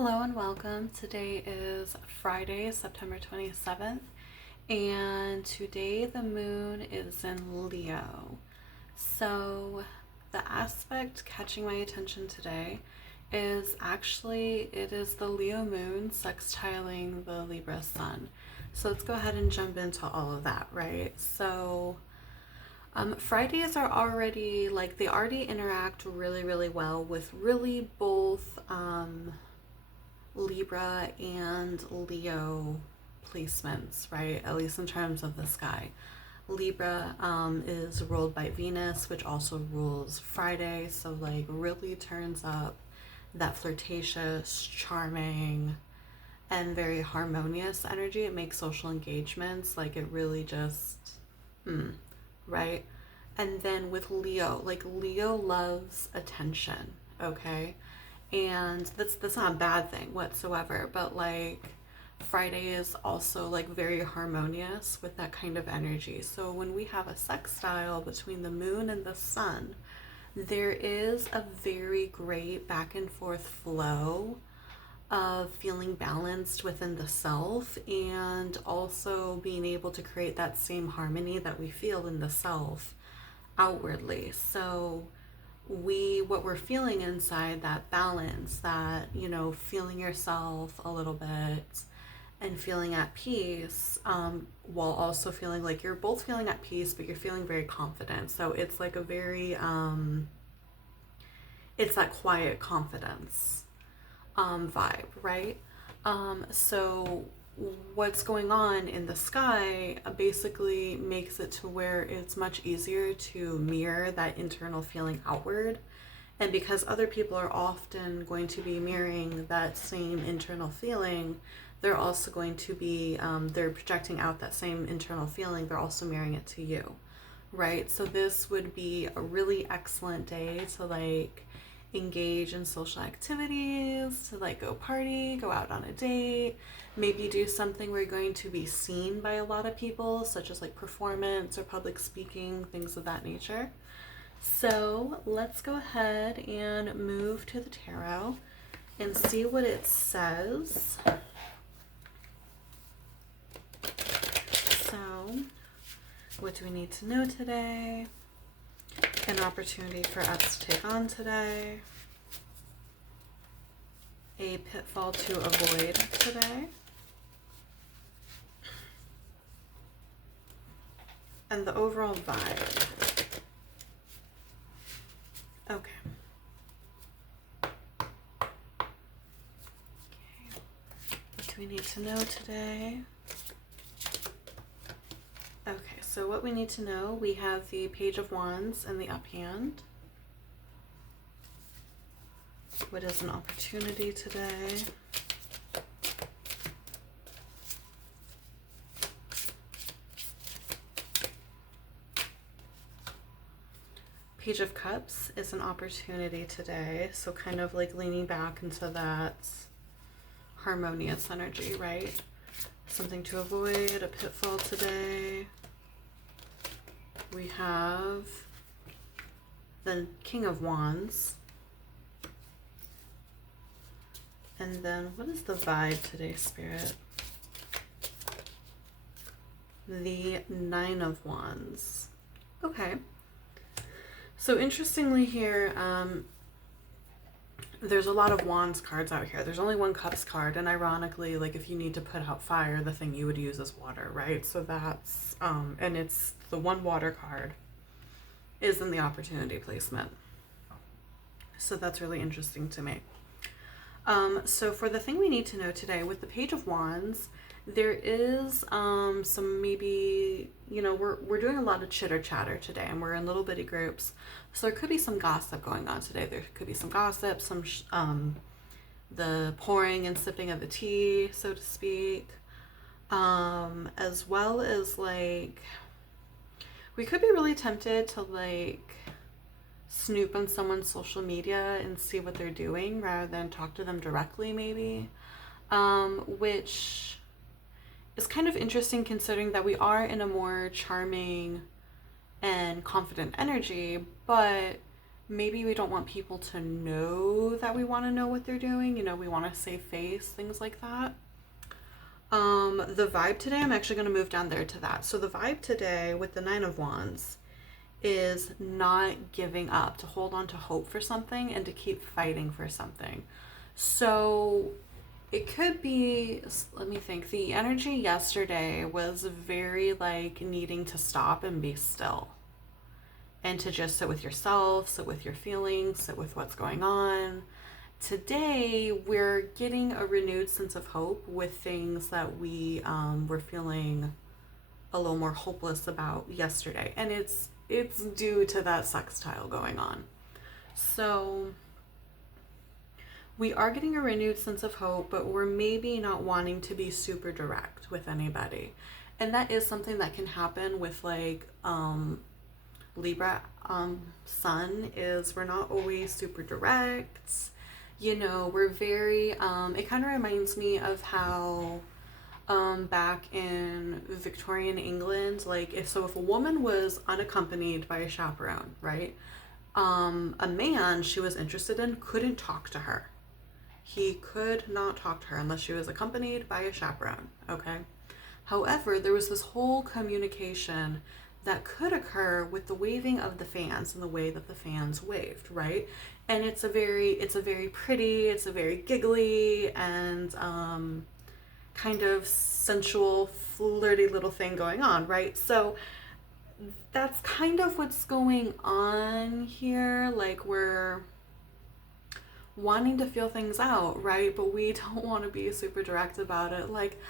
Hello and welcome. Today is Friday, September 27th, and today the moon is in Leo. So the aspect catching my attention today is actually it is the Leo moon sextiling the Libra sun. So let's go ahead and jump into all of that, right? Fridays are already they already interact really well with really both Libra and Leo placements, right? At least in terms of the sky. Libra is ruled by Venus, which also rules Friday, so really turns up that flirtatious, charming, and very harmonious energy. It makes social engagements it really just, right? And then with Leo, Leo loves attention, okay? And that's not a bad thing whatsoever, but Friday is also very harmonious with that kind of energy. So when we have a sextile between the moon and the sun, there is a very great back and forth flow of feeling balanced within the self and also being able to create that same harmony that we feel in the self outwardly. So what we're feeling inside, that balance, that feeling yourself a little bit and feeling at peace, while also feeling you're both feeling at peace but you're feeling very confident. So it's a very it's that quiet confidence vibe, right? So what's going on in the sky basically makes it to where it's much easier to mirror that internal feeling outward. And because other people are often going to be mirroring that same internal feeling, they're also going to be, they're projecting out that same internal feeling, they're also mirroring it to you, right? So this would be a really excellent day to engage in social activities, to go party, go out on a date, maybe do something where you're going to be seen by a lot of people, such as performance or public speaking, things of that nature. So let's go ahead and move to the tarot and see what it says. So what do we need to know today? An opportunity for us to take on today. A pitfall to avoid today. And the overall vibe. Okay. What do we need to know today? Okay, so what we need to know, we have the Page of Wands in the up hand. What is an opportunity today? Page of Cups is an opportunity today, so kind of leaning back into that harmonious energy, right? Something to avoid, a pitfall today. We have the King of Wands. And then what is the vibe today, Spirit? The Nine of Wands. Okay. So interestingly here, there's a lot of Wands cards out here. There's only one Cups card, and ironically, if you need to put out fire, the thing you would use is water, right? So that's, and it's the one water card is in the opportunity placement. So that's really interesting to me. So for the thing we need to know today, with the Page of Wands, there is some maybe, we're doing a lot of chitter chatter today, and we're in little bitty groups. So there could be some gossip going on today. There could be some gossip, some the pouring and sipping of the tea, so to speak, as well as we could be really tempted to snoop on someone's social media and see what they're doing rather than talk to them directly, maybe, which is kind of interesting considering that we are in a more charming and confident energy, but maybe we don't want people to know that we want to know what they're doing. You know, we want to save face, things like that. The vibe today, I'm actually going to move down there to that. So the vibe today with the Nine of Wands is not giving up, to hold on to hope for something and to keep fighting for something. So it could be, let me think, the energy yesterday was very like needing to stop and be still and to just sit with yourself, sit with your feelings, sit with what's going on. Today, we're getting a renewed sense of hope with things that we were feeling a little more hopeless about yesterday. And it's due to that sextile going on. So we are getting a renewed sense of hope, but we're maybe not wanting to be super direct with anybody. And that is something that can happen with like Libra sun, is we're not always super direct. You know, we're very, it kind of reminds me of how back in Victorian England, like if a woman was unaccompanied by a chaperone, right? A man she was interested in couldn't talk to her. He could not talk to her unless she was accompanied by a chaperone, okay? However, there was this whole communication that could occur with the waving of the fans and the way that the fans waved, right? And it's a very pretty, it's a very giggly and kind of sensual, flirty little thing going on, right? So that's kind of what's going on here. Like, we're wanting to feel things out, right? But we don't want to be super direct about it. Like,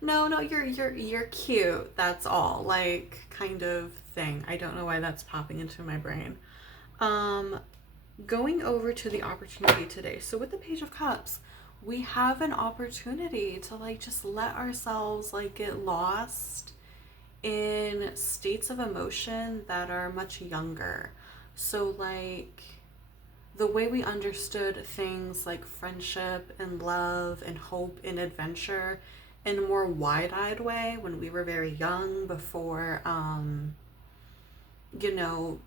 no, you're cute. That's all. Like, kind of thing. I don't know why that's popping into my brain. Going over to the opportunity today. So with the Page of Cups, we have an opportunity to like just let ourselves like get lost in states of emotion that are much younger. So like the way we understood things like friendship and love and hope and adventure in a more wide-eyed way when we were very young, before you know,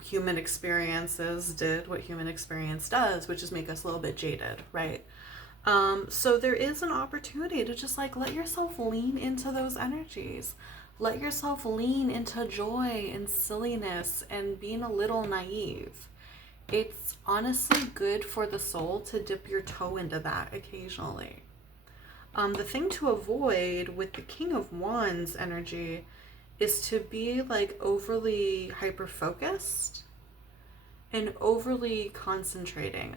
human experiences did what human experience does, which is make us a little bit jaded, right? So there is an opportunity to just like let yourself lean into those energies. Let yourself lean into joy and silliness and being a little naive. It's honestly good for the soul to dip your toe into that occasionally. The thing to avoid with the King of Wands energy is to be like overly hyper focused and overly concentrating.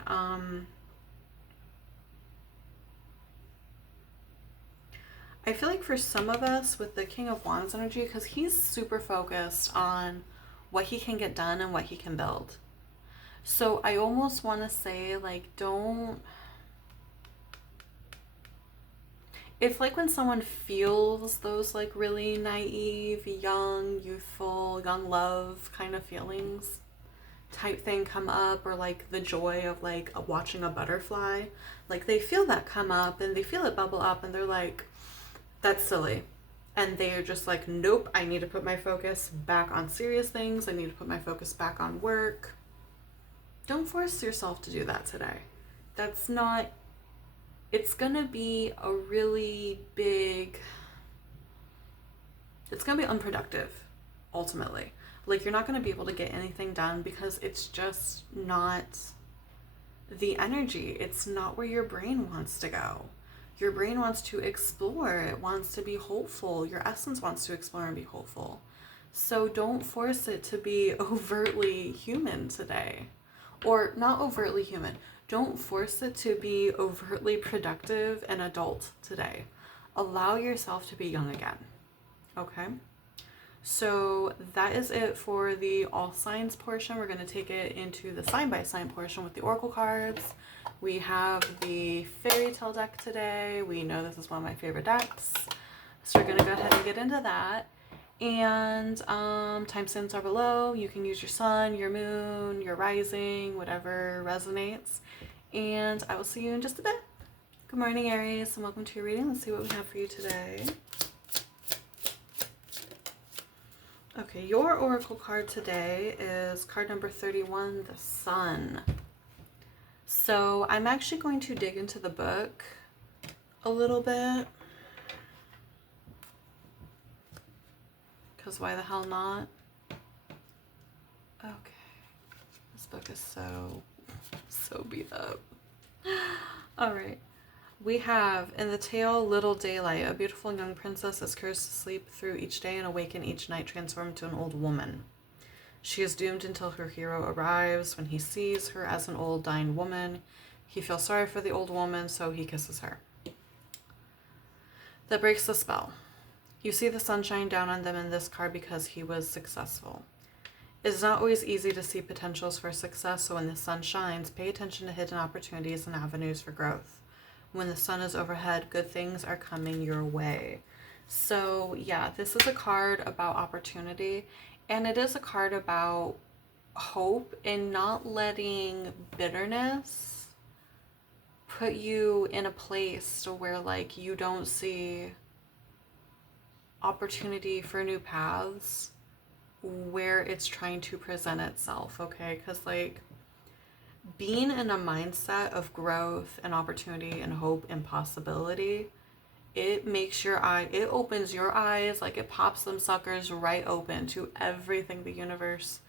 I feel like for some of us with the King of Wands energy, because he's super focused on what he can get done and what he can build. So I almost want to say, like, don't... If like when someone feels those like really naive, young, youthful, young love kind of feelings type thing come up, or like the joy of like watching a butterfly, like they feel that come up and they feel it bubble up and they're like, that's silly. And they are just like, nope, I need to put my focus back on serious things. I need to put my focus back on work. Don't force yourself to do that today. That's not... It's going to be a really big... It's going to be unproductive, ultimately. Like, you're not going to be able to get anything done because it's just not the energy. It's not where your brain wants to go. Your brain wants to explore. It wants to be hopeful. Your essence wants to explore and be hopeful. So don't force it to be overtly human today. Or not overtly human. Don't force it to be overtly productive and adult today. Allow yourself to be young again. Okay? So that is it for the all signs portion. We're going to take it into the sign by sign portion with the oracle cards. We have the fairy tale deck today. We know this is one of my favorite decks. So we're going to go ahead and get into that. And timestamps are below. You can use your sun, your moon, your rising, whatever resonates. And I will see you in just a bit. Good morning, Aries, and welcome to your reading. Let's see what we have for you today. Okay, your oracle card today is card number 31, the Sun. So I'm actually going to dig into the book a little bit, because why the hell not? Okay, this book is so beat up. All right. We have, in the tale Little Daylight, a beautiful young princess is cursed to sleep through each day and awaken each night transformed to an old woman. She is doomed until her hero arrives. When he sees her as an old dying woman, he feels sorry for the old woman, so he kisses her. That breaks the spell. You see the sun shine down on them in this card because he was successful. It is not always easy to see potentials for success, so when the sun shines, pay attention to hidden opportunities and avenues for growth. When the sun is overhead, good things are coming your way. So yeah, this is a card about opportunity, and it is a card about hope and not letting bitterness put you in a place to where like you don't see opportunity for new paths where it's trying to present itself, okay? Because like being in a mindset of growth and opportunity and hope and possibility, it makes it opens your eyes, like it pops them suckers right open to everything the universe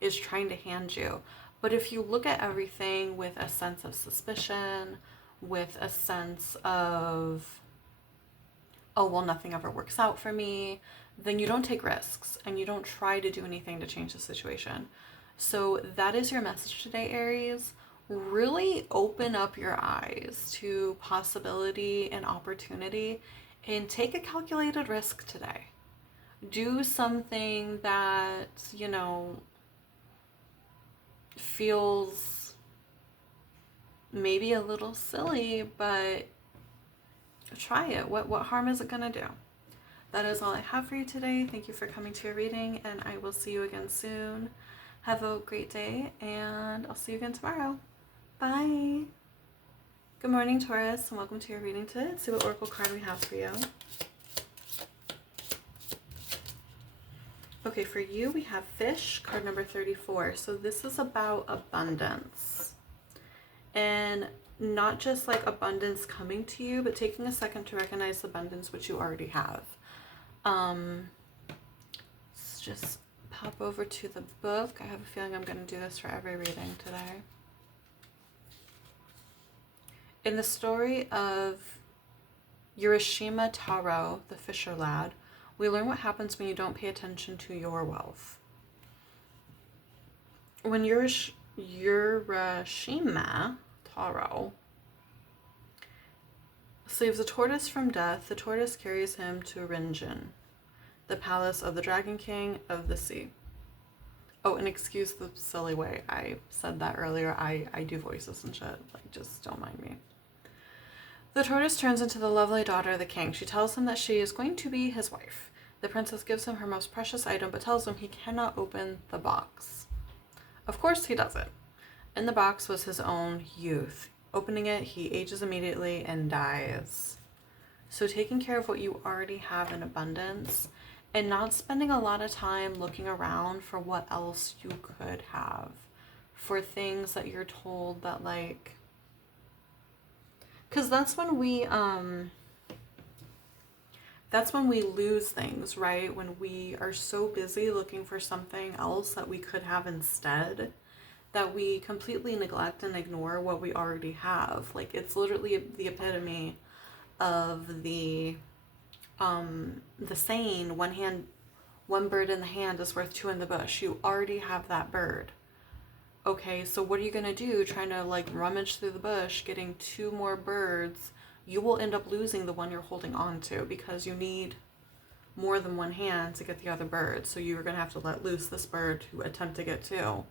is trying to hand you. But if you look at everything with a sense of suspicion, with a sense of, oh, well, nothing ever works out for me, then you don't take risks and you don't try to do anything to change the situation. So that is your message today, Aries. Really open up your eyes to possibility and opportunity and take a calculated risk today. Do something that, you know, feels maybe a little silly, but try it. What harm is it gonna do? That is all I have for you today. Thank you for coming to your reading, and I will see you again soon. Have a great day, and I'll see you again tomorrow. Bye. Good morning, Taurus, and welcome to your reading today. Let's see what oracle card we have for you. Okay, for you, we have Fish, card number 34. So this is about abundance. And not just like abundance coming to you, but taking a second to recognize the abundance which you already have. Let's just pop over to the book. I have a feeling I'm going to do this for every reading today. In the story of Urashima Taro, the fisher lad, we learn what happens when you don't pay attention to your wealth. When Urashima Taro saves a tortoise from death, the tortoise carries him to Rinjin, the palace of the Dragon King of the Sea. Oh, and excuse the silly way I said that earlier. I do voices and shit. Like, just don't mind me. The tortoise turns into the lovely daughter of the king. She tells him that she is going to be his wife. The princess gives him her most precious item, but tells him he cannot open the box. Of course he does it. In the box was his own youth. Opening it, he ages immediately and dies. So taking care of what you already have in abundance and not spending a lot of time looking around for what else you could have, for things that you're told that like, because that's when we lose things, right? When we are so busy looking for something else that we could have instead, that we completely neglect and ignore what we already have. Like, it's literally the epitome of the saying, one bird in the hand is worth two in the bush. You already have that bird. Okay, so what are you going to do? Trying to like rummage through the bush, getting two more birds, you will end up losing the one you're holding on to because you need more than one hand to get the other bird. So you're going to have to let loose this bird to attempt to get two.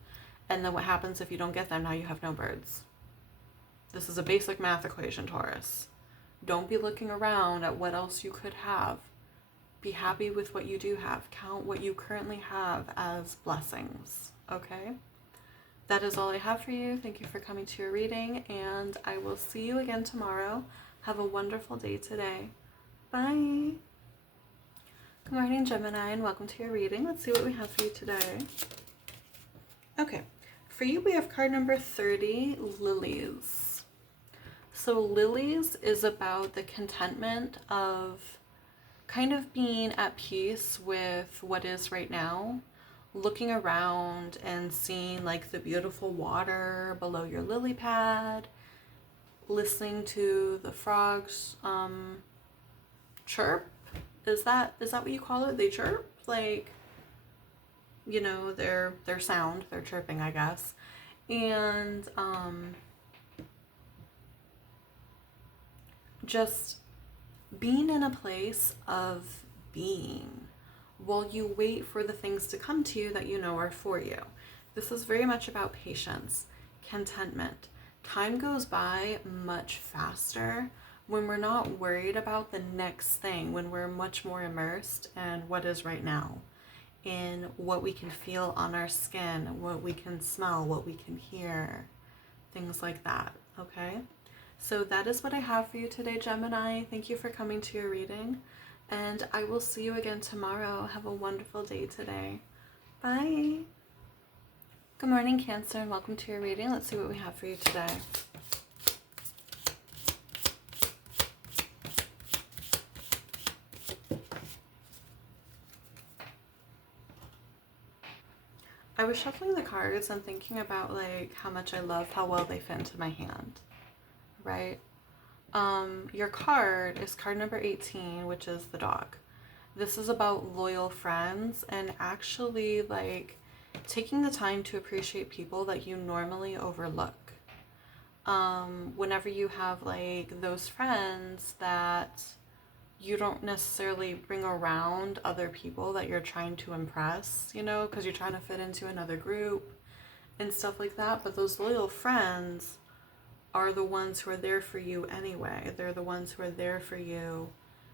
And then what happens if you don't get them? Now you have no birds. This is a basic math equation, Taurus. Don't be looking around at what else you could have. Be happy with what you do have. Count what you currently have as blessings, okay? That is all I have for you. Thank you for coming to your reading, and I will see you again tomorrow. Have a wonderful day today. Bye. Good morning, Gemini, and welcome to your reading. Let's see what we have for you today. Okay, for you we have card number 30, Lilies. So Lilies is about the contentment of kind of being at peace with what is right now, looking around and seeing like the beautiful water below your lily pad, listening to the frogs chirp. Is that what you call it? They chirp? Like, you know, their sound, they're chirping, I guess. And just being in a place of being while you wait for the things to come to you that you know are for you. This is very much about patience, contentment. Time goes by much faster when we're not worried about the next thing, when we're much more immersed in what is right now, in what we can feel on our skin, what we can smell, what we can hear, things like that, okay? So that is what I have for you today, Gemini. Thank you for coming to your reading, and I will see you again tomorrow. Have a wonderful day today. Bye. Good morning, Cancer, and welcome to your reading. Let's see what we have for you today. I was shuffling the cards and thinking about like how much I love how well they fit into my hand, right? Your card is card number 18, which is the dog. This is about loyal friends and actually like taking the time to appreciate people that you normally overlook. Whenever you have like those friends that you don't necessarily bring around other people that you're trying to impress, you know, because you're trying to fit into another group and stuff like that. But those loyal friends are the ones who are there for you anyway. They're the ones who are there for you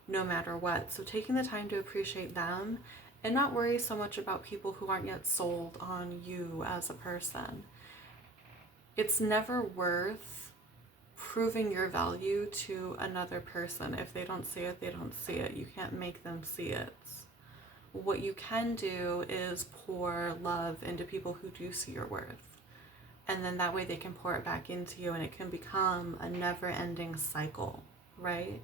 no matter what. So taking the time to appreciate them and not worry so much about people who aren't yet sold on you as a person. It's never worth proving your value to another person. If they don't see it, they don't see it. You can't make them see it. What you can do is pour love into people who do see your worth. And then that way they can pour it back into you and it can become a never-ending cycle, right?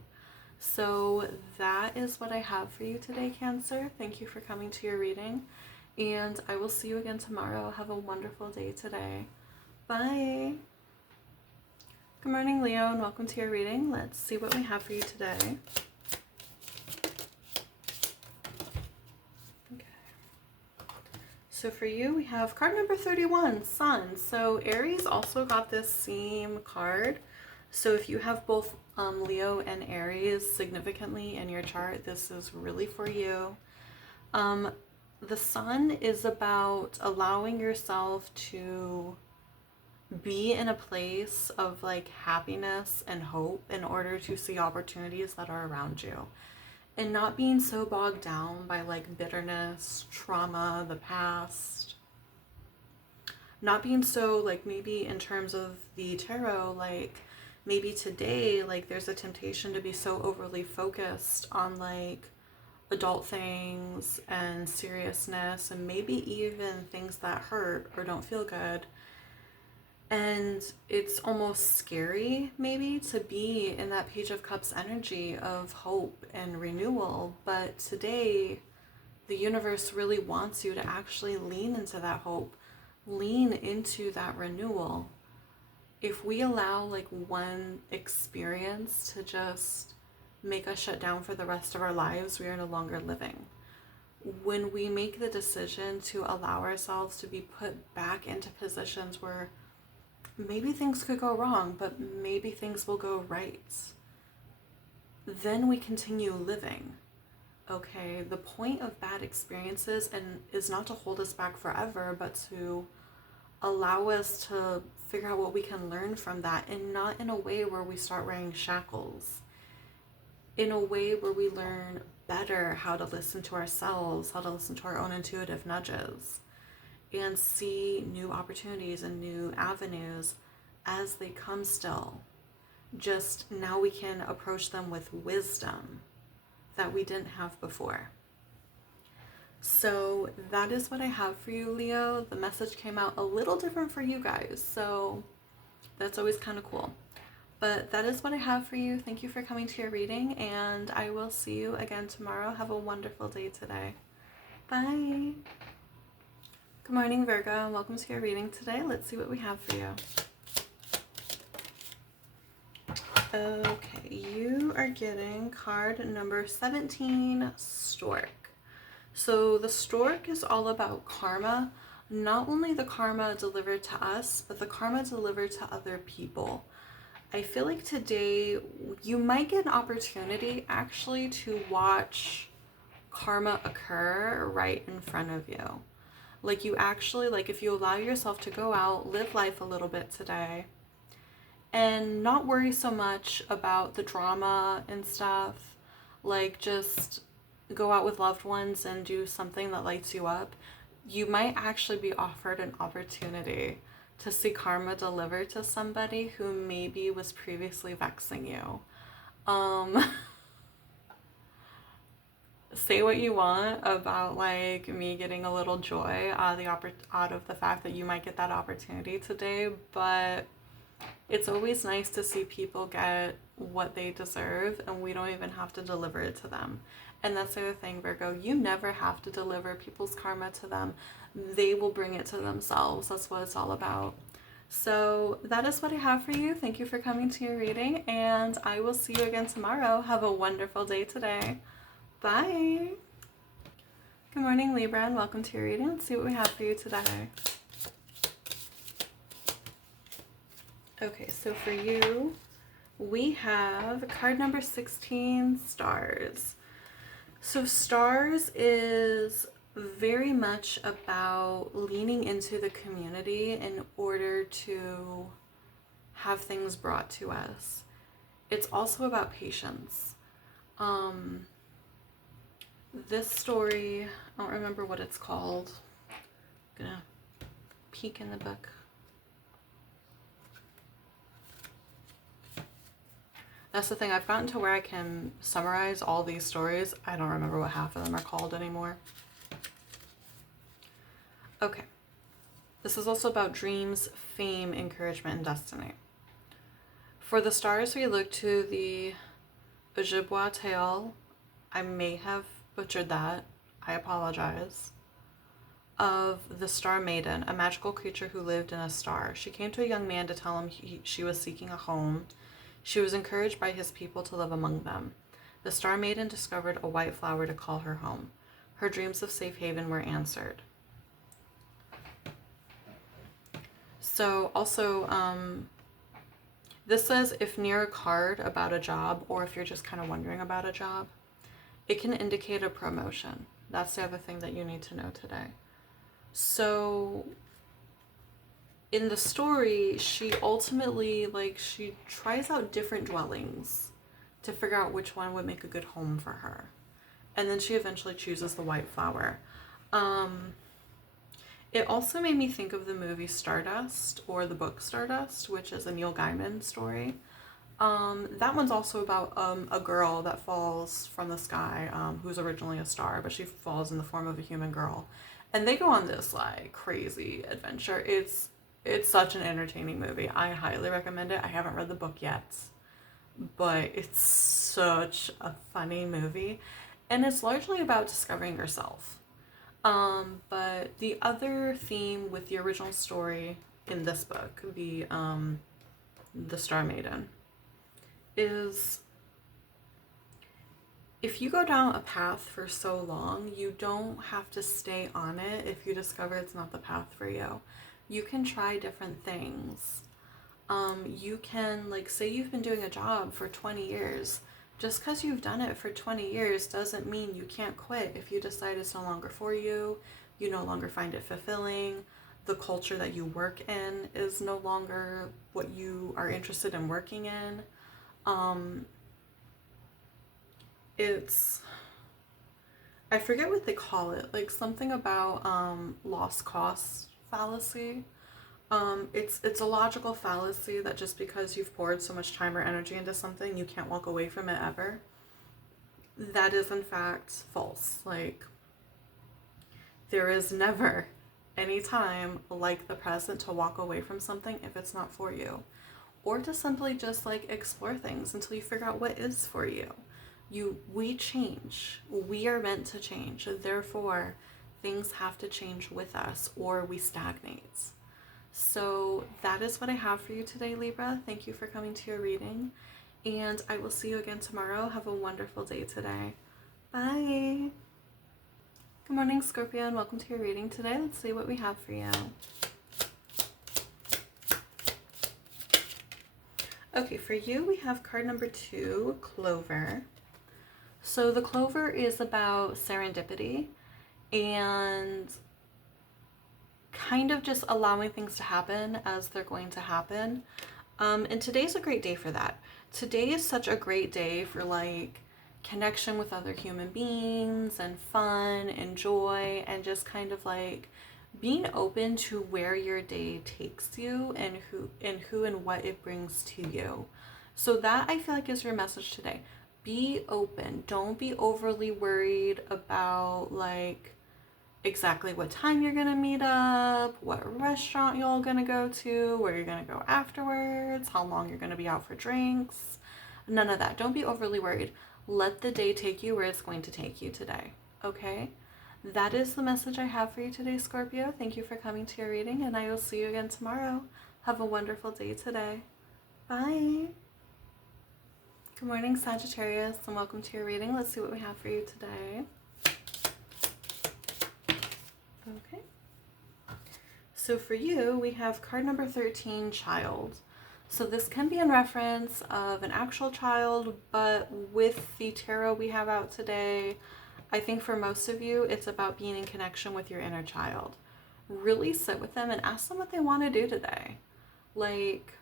So that is what I have for you today, Cancer. Thank you for coming to your reading. And I will see you again tomorrow. Have a wonderful day today. Bye. Good morning, Leo, and welcome to your reading. Let's see what we have for you today. Okay. So for you, we have card number 31, Sun. So Aries also got this same card. So if you have both Leo and Aries significantly in your chart, this is really for you. The Sun is about allowing yourself to be in a place of like happiness and hope in order to see opportunities that are around you, and not being so bogged down by like bitterness, trauma, the past. Not being so like, maybe in terms of the tarot, like maybe today like there's a temptation to be so overly focused on like adult things and seriousness and maybe even things that hurt or don't feel good. And it's almost scary maybe to be in that Page of Cups energy of hope and renewal. But today, the universe really wants you to actually lean into that hope, lean into that renewal. If we allow like one experience to just make us shut down for the rest of our lives, we are no longer living. When we make the decision to allow ourselves to be put back into positions where maybe things could go wrong, but maybe things will go right, then we continue living. Okay, the point of bad experiences is not to hold us back forever, but to allow us to figure out what we can learn from that, and not in a way where we start wearing shackles. In a way where we learn better how to listen to ourselves, how to listen to our own intuitive nudges, and see new opportunities and new avenues as they come still. Just now we can approach them with wisdom that we didn't have before. So that is what I have for you, Leo. The message came out a little different for you guys, so that's always kind of cool. But that is what I have for you. Thank you for coming to your reading, and I will see you again tomorrow. Have a wonderful day today. Bye. Good morning, Virgo, and welcome to your reading today. Let's see what we have for you. Okay, you are getting card number 17, Stork. So the Stork is all about karma, not only the karma delivered to us, but the karma delivered to other people. I feel like today you might get an opportunity actually to watch karma occur right in front of you. Like you actually, like if you allow yourself to go out, live life a little bit today, and not worry so much about the drama and stuff, like just go out with loved ones and do something that lights you up, you might actually be offered an opportunity to see karma delivered to somebody who maybe was previously vexing you. Say what you want about like me getting a little joy out of the fact that you might get that opportunity today, but it's always nice to see people get what they deserve and we don't even have to deliver it to them. And that's the other thing, Virgo, you never have to deliver people's karma to them. They will bring it to themselves. That's what it's all about. So that is what I have for you. Thank you for coming to your reading, and I will see you again tomorrow. Have a wonderful day today. Bye. Good morning, Libra, and welcome to your reading. Let's see what we have for you today. Okay, so for you, we have card number 16, Stars. So Stars is very much about leaning into the community in order to have things brought to us. It's also about patience. This story, I don't remember what it's called. I'm gonna peek in the book. That's the thing, I've gotten to where I can summarize all these stories. I don't remember what half of them are called anymore. Okay. This is also about dreams, fame, encouragement, and destiny. For the stars, we look to the Ojibwa tale. I may have butchered that. I apologize. Of the Star Maiden, a magical creature who lived in a star. She came to a young man to tell him she was seeking a home. She was encouraged by his people to live among them. The Star Maiden discovered a white flower to call her home. Her dreams of safe haven were answered. So also, this says if near a card about a job, or if you're just kind of wondering about a job, it can indicate a promotion. That's the other thing that you need to know today. So in the story, she ultimately, like, she tries out different dwellings to figure out which one would make a good home for her. And then she eventually chooses the white flower. It also made me think of the movie Stardust, or the book Stardust, which is a Neil Gaiman story. That one's also about a girl that falls from the sky, who's originally a star, but she falls in the form of a human girl. And they go on this like crazy adventure. It's such an entertaining movie. I highly recommend it. I haven't read the book yet, but it's such a funny movie. And it's largely about discovering yourself. But the other theme with the original story in this book, the Star Maiden, is if you go down a path for so long, you don't have to stay on it if you discover it's not the path for you. You can try different things. You can, like, say you've been doing a job for 20 years. Just because you've done it for 20 years doesn't mean you can't quit if you decide it's no longer for you, you no longer find it fulfilling, the culture that you work in is no longer what you are interested in working in. I forget what they call it, like something about lost cause fallacy. It's a logical fallacy that just because you've poured so much time or energy into something, you can't walk away from it ever. That is in fact false. Like, There is never any time like the present to walk away from something if it's not for you, or to simply just like explore things until you figure out what is for you. We change. We are meant to change. Therefore, things have to change with us or we stagnate. So that is what I have for you today, Libra. Thank you for coming to your reading, and I will see you again tomorrow. Have a wonderful day today. Bye. Good morning, Scorpio, and welcome to your reading today. Let's see what we have for you. Okay, for you, we have card number 2, Clover. So the Clover is about serendipity and kind of just allowing things to happen as they're going to happen. And today's a great day for that. Today is such a great day for like connection with other human beings and fun and joy and just kind of like being open to where your day takes you and who and what it brings to you. So that I feel like is your message today. Be open. Don't be overly worried about like exactly what time you're gonna meet up, what restaurant y'all gonna go to, where you're gonna go afterwards, how long you're gonna be out for drinks. None of that. Don't be overly worried. Let the day take you where it's going to take you today. Okay? That is the message I have for you today, Scorpio. Thank you for coming to your reading, and I will see you again tomorrow. Have a wonderful day today. Bye. Good morning, Sagittarius, and welcome to your reading. Let's see what we have for you today. Okay. So for you, we have card number 13, Child. So this can be in reference of an actual child, but with the tarot we have out today, I think for most of you, it's about being in connection with your inner child. Really sit with them and ask them what they want to do today. Like,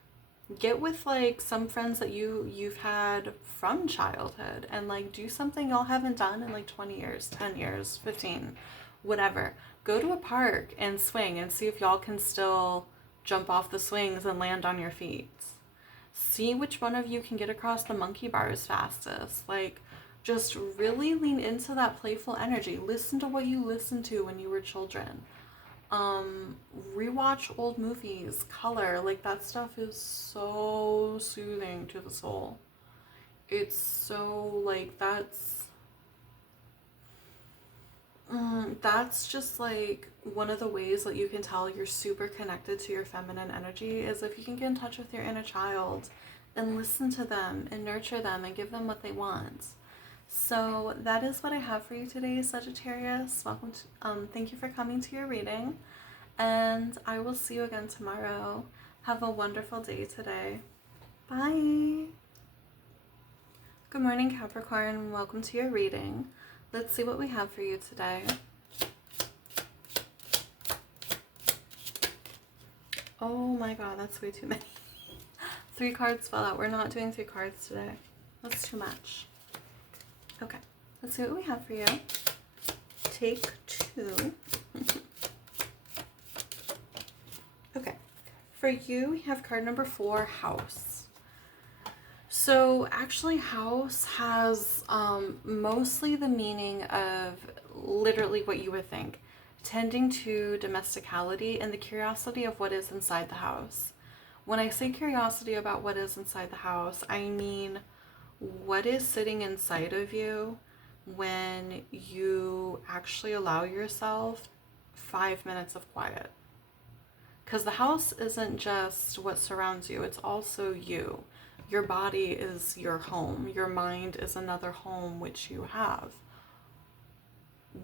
get with like some friends that you've had from childhood and like do something y'all haven't done in like 20 years, 10 years, 15, whatever. Go to a park and swing and see if y'all can still jump off the swings and land on your feet. See which one of you can get across the monkey bars fastest. Like, just really lean into that playful energy. Listen to what you listened to when you were children. Rewatch old movies, color. Like, that stuff is so soothing to the soul. It's so, like, that's just like one of the ways that you can tell you're super connected to your feminine energy is if you can get in touch with your inner child and listen to them and nurture them and give them what they want. So that is what I have for you today, Sagittarius. Welcome to, thank you for coming to your reading, and I will see you again tomorrow. Have a wonderful day today. Bye. Good morning, Capricorn. Welcome to your reading. Let's see what we have for you today. Oh my god, that's way too many. 3 cards fell out. We're not doing 3 cards today. That's too much. Okay, let's see what we have for you. Take 2. Okay, for you, we have card number 4, House. So actually, House has mostly the meaning of literally what you would think. Tending to domesticality and the curiosity of what is inside the house. When I say curiosity about what is inside the house, I mean what is sitting inside of you when you actually allow yourself 5 minutes of quiet. Because the house isn't just what surrounds you, it's also you. Your body is your home. Your mind is another home which you have.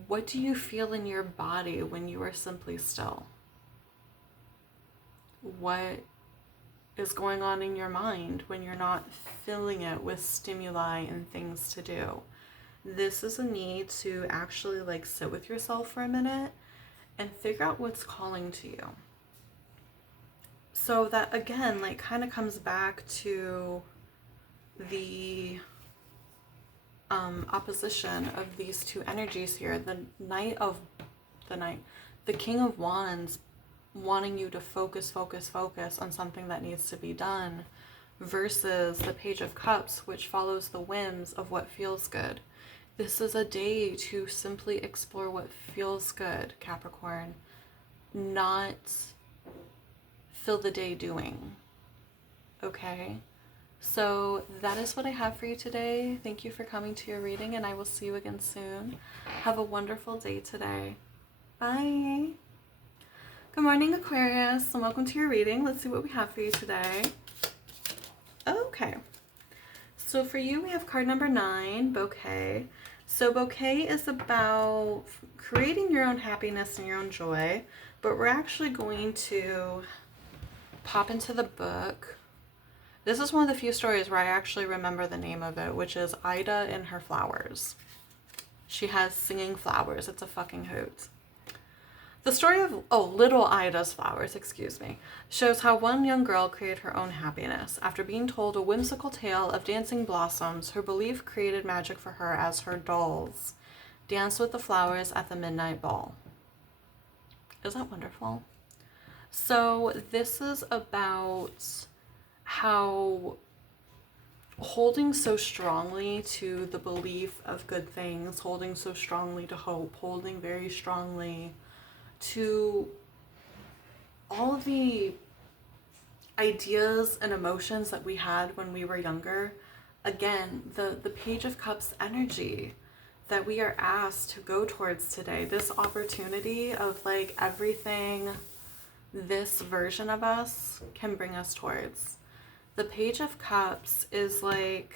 What do you feel in your body when you are simply still? What is going on in your mind when you're not filling it with stimuli and things to do? This is a need to actually like sit with yourself for a minute and figure out what's calling to you. So that again, like kind of comes back to the opposition of these two energies here. The King of Wands wanting you to focus on something that needs to be done versus the Page of Cups, which follows the whims of what feels good. This is a day to simply explore what feels good, Capricorn, not fill the day doing. Okay? So that is what I have for you today. Thank you for coming to your reading, and I will see you again soon. Have a wonderful day today. Bye. Good morning, Aquarius, and welcome to your reading. Let's see what we have for you today. Okay. So for you, we have card number 9, Bouquet. So Bouquet is about creating your own happiness and your own joy, but we're actually going to pop into the book. This is one of the few stories where I actually remember the name of it, which is Ida and Her Flowers. She has singing flowers. It's a fucking hoot. The story of, Little Ida's Flowers, excuse me, shows how one young girl created her own happiness. After being told a whimsical tale of dancing blossoms, her belief created magic for her as her dolls danced with the flowers at the midnight ball. Is that wonderful? So this is about how holding so strongly to the belief of good things, holding so strongly to hope, holding very strongly to all of the ideas and emotions that we had when we were younger. Again, the Page of Cups energy that we are asked to go towards today. This opportunity of like everything this version of us can bring us towards. The Page of Cups is like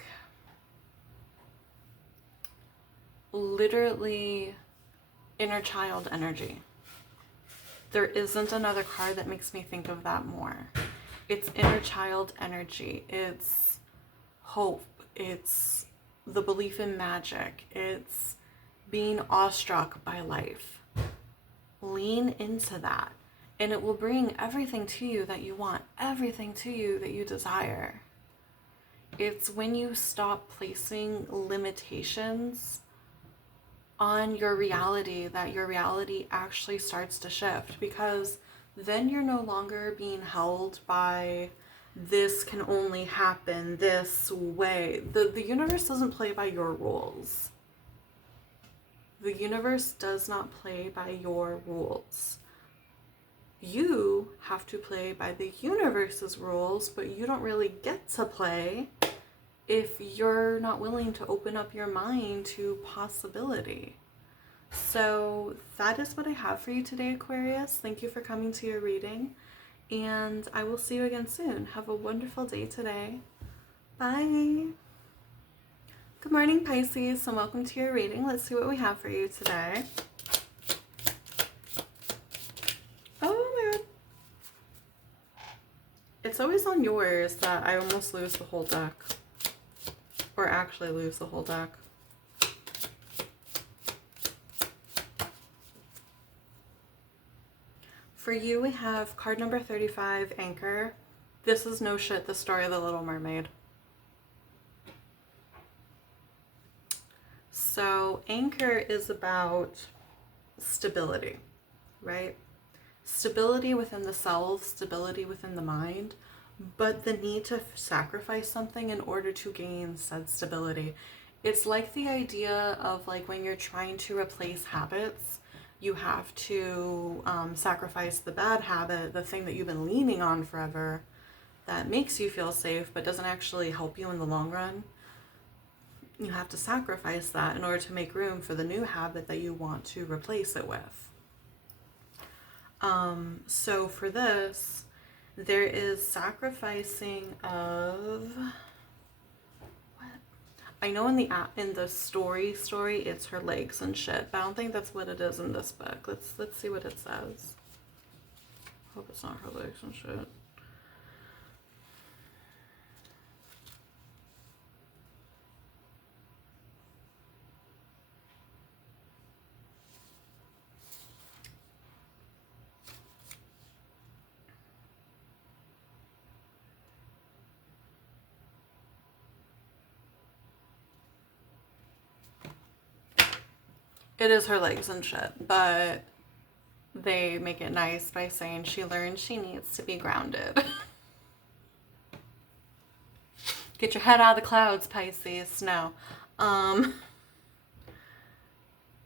literally inner child energy. There isn't another card that makes me think of that more. It's inner child energy. It's hope. It's the belief in magic. It's being awestruck by life. Lean into that, and it will bring everything to you that you want, everything to you that you desire. It's when you stop placing limitations on your reality that your reality actually starts to shift, because then you're no longer being held by this can only happen this way. The universe doesn't play by your rules. The universe does not play by your rules. You have to play by the universe's rules, but you don't really get to play if you're not willing to open up your mind to possibility. So that is what I have for you today, Aquarius. Thank you for coming to your reading, and I will see you again soon. Have a wonderful day today. Bye. Good morning, Pisces, and welcome to your reading. Let's see what we have for you today. Oh my god. It's always on yours that I almost lose the whole deck. Or actually lose the whole deck. For you, we have card number 35, Anchor. This is no shit the story of the Little Mermaid. So Anchor is about stability, right? Stability within the self, stability within the mind, but the need to sacrifice something in order to gain said stability. It's like the idea of like when you're trying to replace habits, you have to sacrifice the bad habit, the thing that you've been leaning on forever that makes you feel safe but doesn't actually help you in the long run. You have to sacrifice that in order to make room for the new habit that you want to replace it with. So for this, there is sacrificing of what? I know in the story it's her legs and shit, but I don't think that's what it is in this book. Let's see what it says. Hope it's not her legs and shit. It is her legs and shit, but they make it nice by saying she learned she needs to be grounded. Get your head out of the clouds, Pisces. No.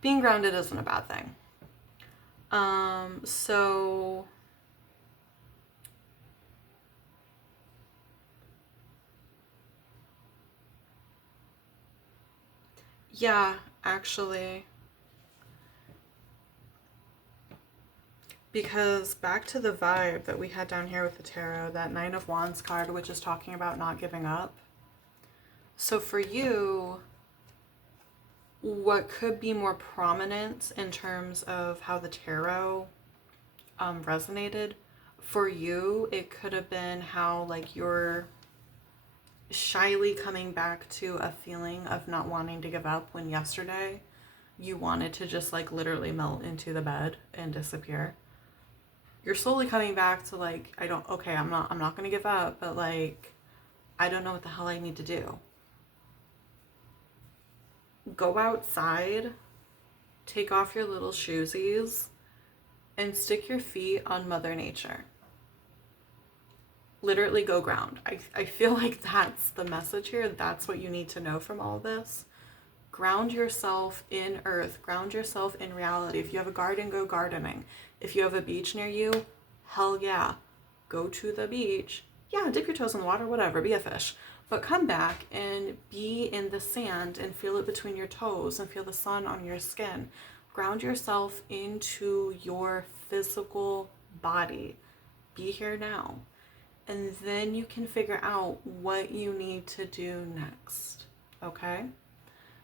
being grounded isn't a bad thing. So yeah, actually, because back to the vibe that we had down here with the tarot, that Nine of Wands card, which is talking about not giving up. So for you, what could be more prominent in terms of how the tarot resonated for you, it could have been how like you're shyly coming back to a feeling of not wanting to give up when yesterday you wanted to just like literally melt into the bed and disappear. You're slowly coming back to like, I'm not gonna give up, but like I don't know what the hell I need to do. Go outside, take off your little shoesies, and stick your feet on Mother Nature. Literally go ground. I feel like that's the message here. That's what you need to know from all this. Ground yourself in earth. Ground yourself in reality. If you have a garden, go gardening. If you have a beach near you, hell yeah. Go to the beach. Yeah, dip your toes in the water, whatever, be a fish. But come back and be in the sand and feel it between your toes and feel the sun on your skin. Ground yourself into your physical body. Be here now. And then you can figure out what you need to do next. Okay?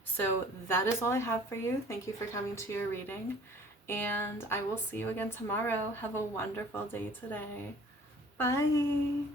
So that is all I have for you. Thank you for coming to your reading. And I will see you again tomorrow. Have a wonderful day today. Bye.